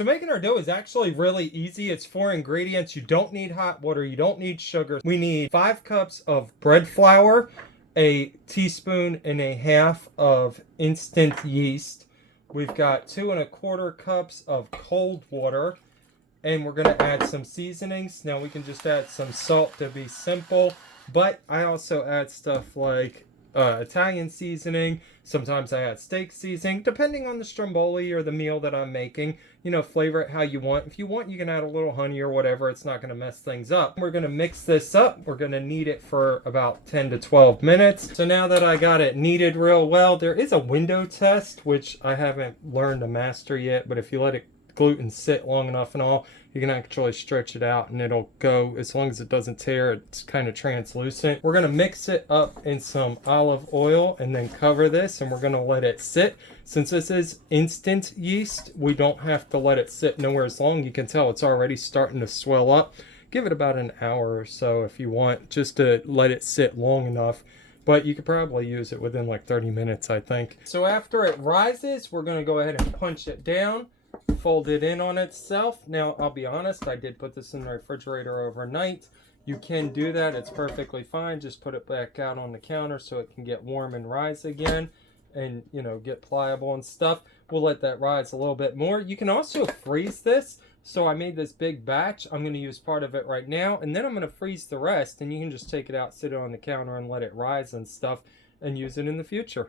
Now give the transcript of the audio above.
So making our dough is actually really easy. It's 4 ingredients. You don't need hot water. You don't need sugar. We need 5 cups of bread flour, a teaspoon and a half of instant yeast. We've got 2 1/4 cups of cold water, and we're going to add some seasonings. Now we can just add some salt to be simple, but I also add stuff like Italian seasoning. Sometimes I add steak seasoning, depending on the stromboli or the meal that I'm making. You know, flavor it how you want. If you want, you can add a little honey or whatever. It's not going to mess things up. We're going to mix this up. We're going to knead it for about 10 to 12 minutes. So now that I got it kneaded real well, there is a window test, which I haven't learned to master yet, but if you let it gluten sit long enough and all, you can actually stretch it out and it'll go as long as it doesn't tear. It's kind of translucent. We're going to mix it up in some olive oil and then cover this, and we're going to let it sit. Since this is instant yeast, we don't have to let it sit nowhere as long. You can tell it's already starting to swell up. Give it about an hour or so if you want, just to let it sit long enough. But you could probably use it within like 30 minutes, I think. So after it rises, we're going to go ahead and punch it down, fold it in on itself. Now, I'll be honest, I did put this in the refrigerator overnight. You can do that. It's perfectly fine. Just put it back out on the counter so it can get warm and rise again and, you know, get pliable and stuff. We'll let that rise a little bit more. You can also freeze this. So I made this big batch. I'm going to use part of it right now, and then I'm going to freeze the rest, and you can just take it out, sit it on the counter, and let it rise and stuff, and use it in the future.